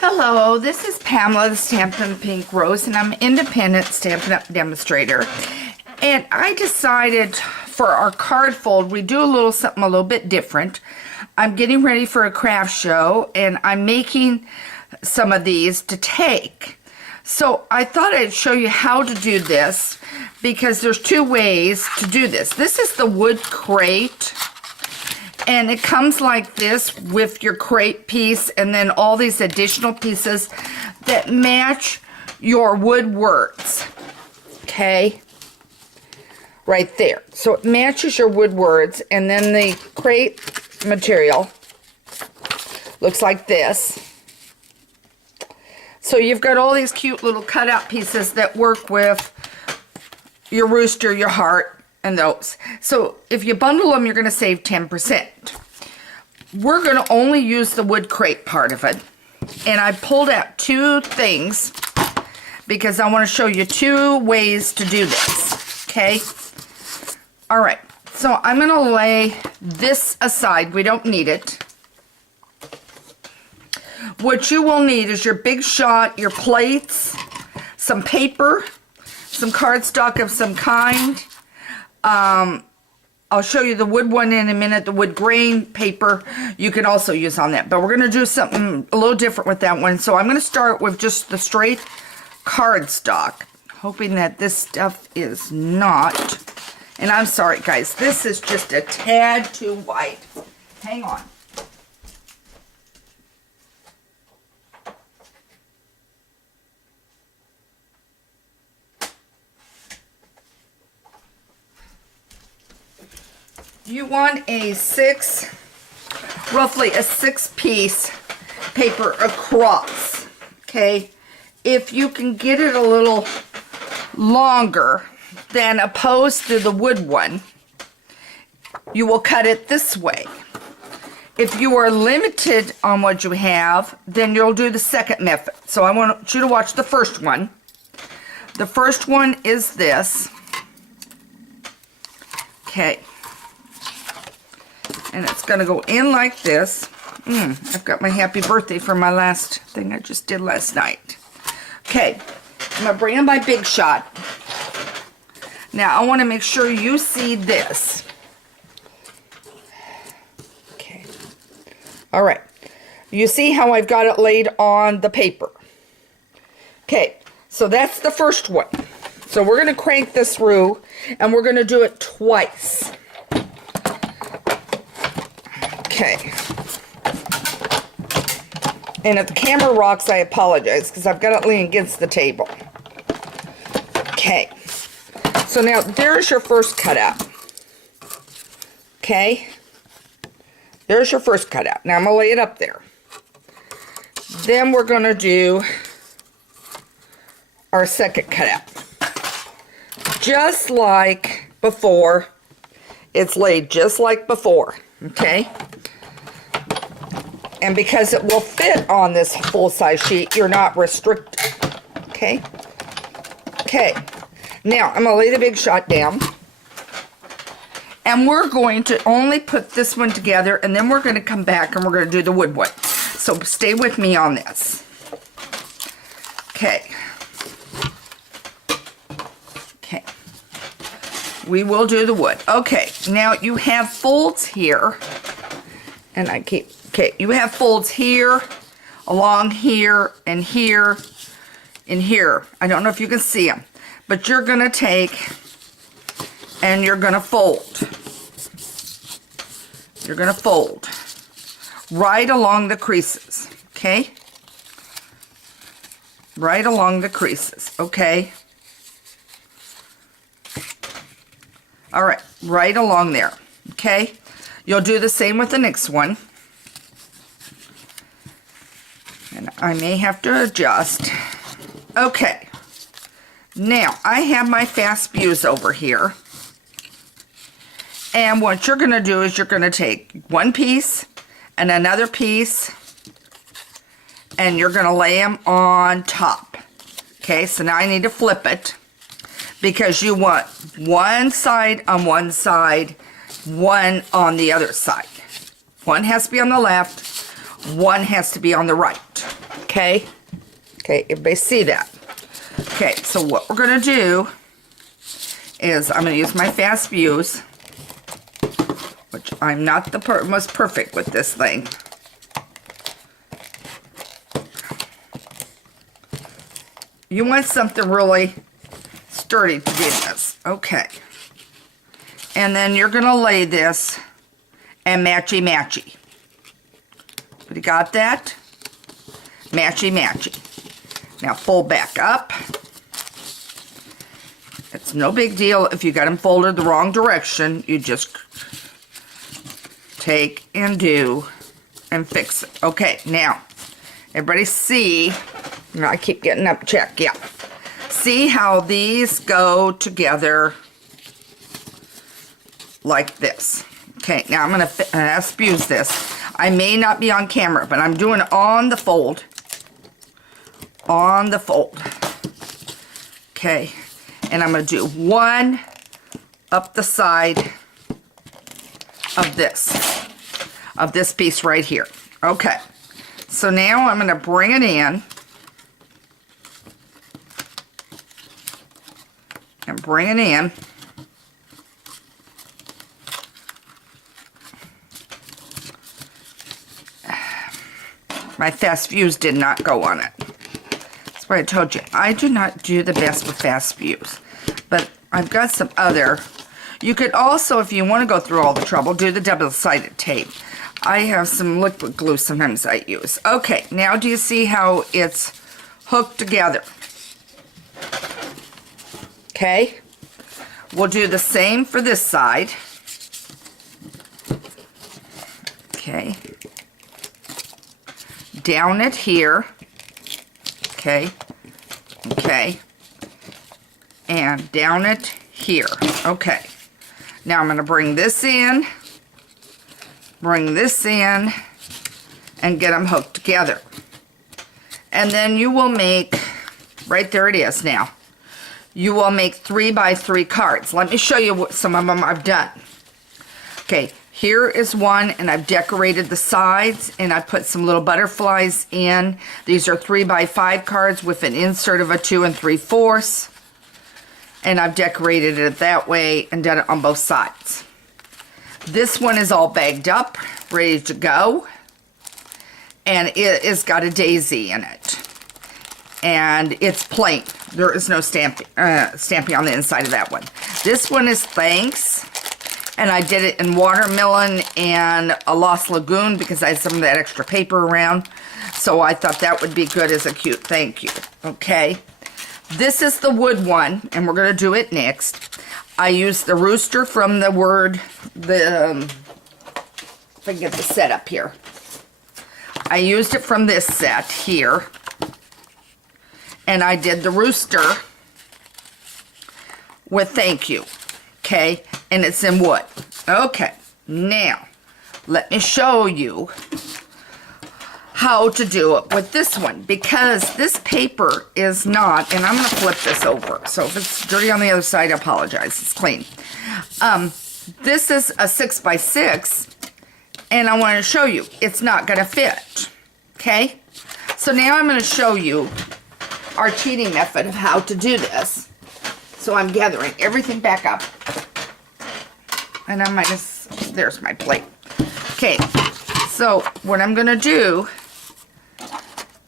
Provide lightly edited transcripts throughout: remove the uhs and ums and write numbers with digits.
Hello, this is Pamela, the Stampin' Pink Rose, and I'm an independent Stampin' Up! Demonstrator. And I decided for our card fold, we do something a little bit different. I'm getting ready for a craft show, and I'm making some of these to take. So I thought I'd show you how to do this, because there's two ways to do this. This is the wood crate. And it comes like this with your crate piece and then all these additional pieces that match your wood words. Okay? Right there. So it matches your wood words, and then the crate material looks like this. So you've got all these cute little cutout pieces that work with your rooster, your heart, and those. So if you bundle them, you're going to save 10%. We're going to only use the wood crate part of it. And I pulled out two things because I want to show you two ways to do this. Okay? Alright. So I'm going to lay this aside. We don't need it. What you will need is your big shot, your plates, some paper, some cardstock of some kind. I'll show you the wood one in a minute. The wood grain paper you can also use on that. But we're going to do something a little different with that one. So I'm going to start with just the straight cardstock. Hoping that this stuff is not. And I'm sorry, guys. This is just a tad too white. Hang on. You want roughly a 6-piece paper across, okay? If you can get it a little longer than opposed to the wood one, you will cut it this way. If you are limited on what you have, then you'll do the second method. So I want you to watch the first one. The first one is this. Okay. And it's going to go in like this. I've got my happy birthday for my last thing I just did last night. Okay, I'm going to bring in my big shot. Now, I want to make sure you see this. Okay. All right. You see how I've got it laid on the paper. Okay, so that's the first one. So we're going to crank this through, and we're going to do it twice. Okay. And if the camera rocks, I apologize, because I've got it leaning against the table. Okay. So now, there's your first cutout. Okay. There's your first cutout. Now, I'm going to lay it up there. Then we're going to do our second cutout. Just like before. It's laid just like before. Okay. And because it will fit on this full-size sheet, you're not restricted. Okay? Okay. Now, I'm going to lay the big shot down. And we're going to only put this one together, and then we're going to come back and we're going to do the wood one. So stay with me on this. Okay. Okay. We will do the wood. Okay. Now, you have folds here. And I keep... Okay, you have folds here, along here, and here, and here. I don't know if you can see them. But you're going to take and you're going to fold. You're going to fold right along the creases, okay? Right along the creases, okay? All right, right along there, okay? You'll do the same with the next one. And I may have to adjust. Okay. Now, I have my fast views over here. And what you're going to do is you're going to take one piece and another piece. And you're going to lay them on top. Okay, so now I need to flip it. Because you want one side on one side, one on the other side. One has to be on the left. One has to be on the right. Okay? Okay, everybody see that? Okay, so what we're going to do is I'm going to use my fast views, which I'm not the most perfect with this thing. You want something really sturdy to do this. Okay. And then you're going to lay this and matchy-matchy. You got that? Matchy-matchy. Now fold back up. It's no big deal if you got them folded the wrong direction. You just take and do and fix it. Okay, now, everybody see, I keep getting up, check, yeah. See how these go together like this. Okay, now I'm going to spuse this. I may not be on camera, but I'm doing it on the fold. On the fold. Okay, and I'm going to do one up the side of this piece right here. Okay, so now I'm going to bring it in and bring it in. My fast views did not go on it. That's why I told you, I do not do the best with fast views. But I've got some other. You could also, if you want to go through all the trouble, do the double-sided tape. I have some liquid glue sometimes I use. Okay, now do you see how it's hooked together? Okay. We'll do the same for this side. Okay. Down it here. Okay. Okay. And down it here. Okay. Now I'm going to bring this in, and get them hooked together. And then you will make, right there it is now, you will make 3x3 cards. Let me show you what some of them I've done. Okay, here is one, and I've decorated the sides, and I put some little butterflies in. These are 3x5 cards with an insert of a 2 3/4. And I've decorated it that way and done it on both sides. This one is all bagged up, ready to go. And it has got a daisy in it. And it's plain. There is no stamping on the inside of that one. This one is thanks. And I did it in watermelon and a Lost Lagoon because I had some of that extra paper around. So I thought that would be good as a cute thank you. Okay. This is the wood one, and we're going to do it next. I used the rooster from the word, if I can get the set up here. I used it from this set here. And I did the rooster with thank you. Okay, and it's in wood. Okay, now, let me show you how to do it with this one, because this paper is not, and I'm going to flip this over, so if it's dirty on the other side, I apologize, it's clean. This is a 6x6, and I want to show you, it's not going to fit, okay? So now I'm going to show you our cheating method of how to do this. So I'm gathering everything back up, and I might just, there's my plate. Okay, so what I'm going to do,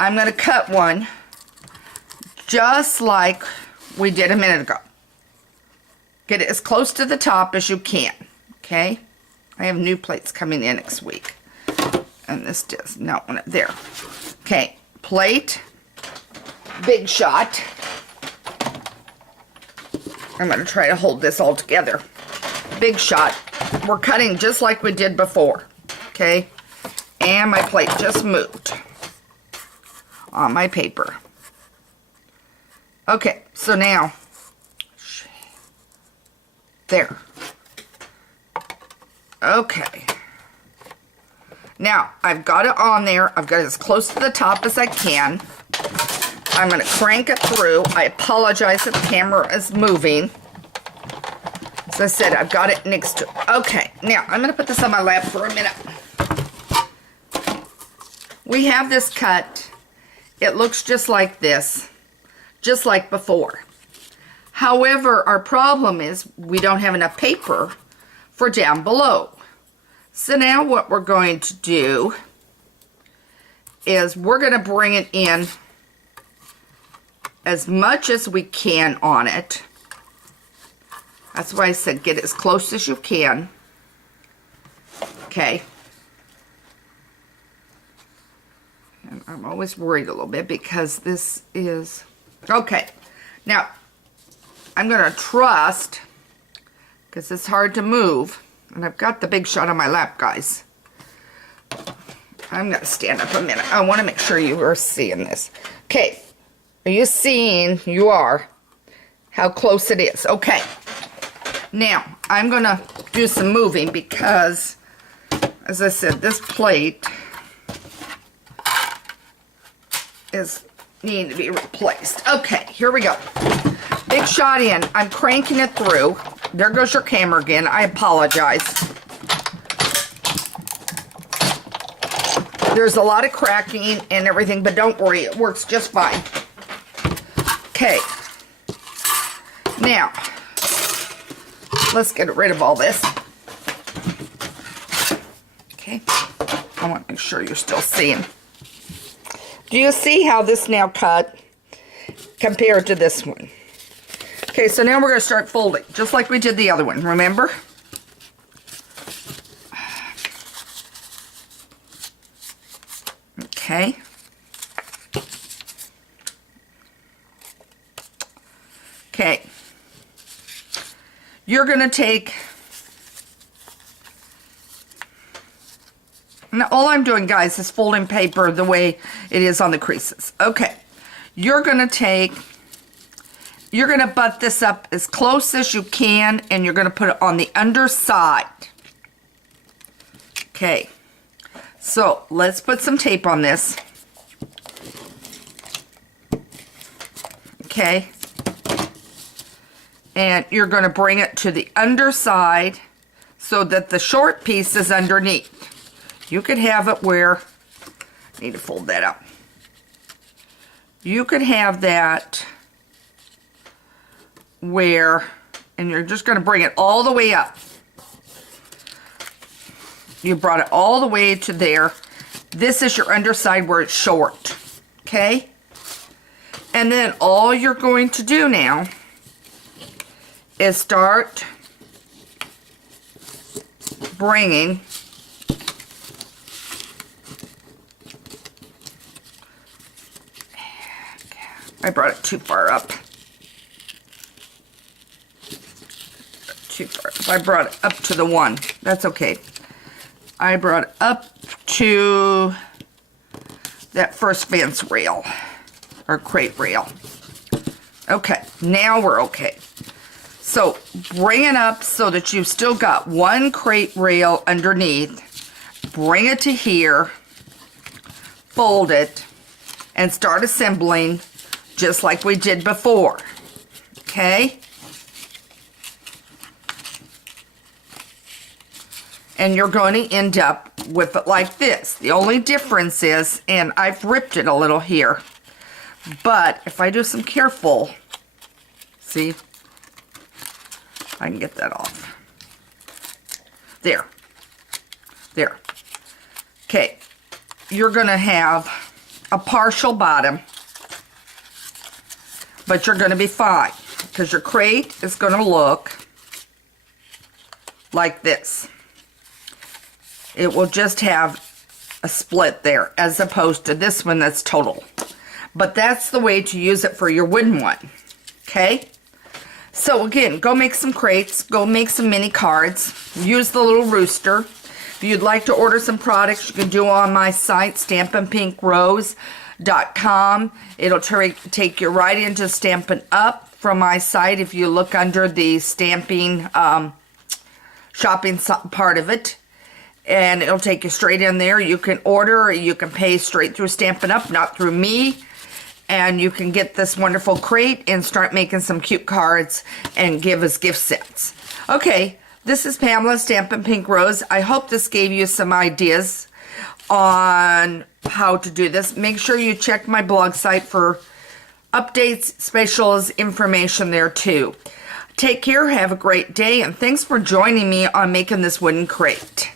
I'm going to cut one just like we did a minute ago. Get it as close to the top as you can, okay? I have new plates coming in next week. And this does not want it there. Okay, plate, big shot. I'm going to try to hold this all together. Big shot. We're cutting just like we did before, okay? And my plate just moved on my paper. Okay, so now, there. Okay. Now, I've got it on there. I've got it as close to the top as I can. I'm going to crank it through. I apologize if the camera is moving. As I said, I've got it next to it. Okay, now, I'm going to put this on my lap for a minute. We have this cut. it looks just like this, just like before. However, our problem is we don't have enough paper for down below. So now what we're going to do is we're going to bring it in as much as we can on it. That's why I said get as close as you can. Okay. And I'm always worried a little bit because this is... Okay. Now, I'm going to trust, because it's hard to move, and I've got the Big Shot on my lap, guys. I'm going to stand up a minute. I want to make sure you are seeing this. Okay. Are you seeing? You are. How close it is. Okay. Now, I'm going to do some moving because, as I said, this plate is needing to be replaced. Okay, here we go. Big Shot in. I'm cranking it through. There goes your camera again. I apologize. There's a lot of cracking and everything, but don't worry, it works just fine. Okay. Now, let's get rid of all this. Okay. I want to make sure you're still seeing. Do you see how this now cut compared to this one? Okay, so now we're going to start folding, just like we did the other one, remember? Okay. Okay. You're going to take... Now, all I'm doing, guys, is folding paper the way it is on the creases. Okay. You're going to take... You're going to butt this up as close as you can, and you're going to put it on the underside. Okay. So, let's put some tape on this. Okay. And you're going to bring it to the underside so that the short piece is underneath. You could have it where... I need to fold that up. You could have that where... And you're just going to bring it all the way up. You brought it all the way to there. This is your underside where it's short. Okay? And then all you're going to do now is start bringing I brought it too far up. Too far. If I brought it up to the one, that's okay. I brought it up to that first fence rail or crate rail. Okay, now we're okay. So bring it up so that you've still got one crate rail underneath. Bring it to here, fold it, and start assembling just like we did before. Okay? And you're going to end up with it like this. The only difference is, and I've ripped it a little here, but if I do some careful, see, I can get that off. There. There. Okay. You're going to have a partial bottom, but you're going to be fine because your crate is going to look like this. It will just have a split there as opposed to this one that's total. But that's the way to use it for your wooden one. Okay? So again, go make some crates. Go make some mini cards. Use the little rooster. If you'd like to order some products, you can do on my site, stampinpinkrose.com. It'll take you right into Stampin' Up from my site if you look under the stamping shopping part of it. And it'll take you straight in there. You can order, or you can pay straight through Stampin' Up, not through me. And you can get this wonderful crate and start making some cute cards and give us gift sets. Okay, this is Pamela, Stampin' Pink Rose. I hope this gave you some ideas on how to do this. Make sure you check my blog site for updates, specials, information there too. Take care, have a great day, and thanks for joining me on making this wooden crate.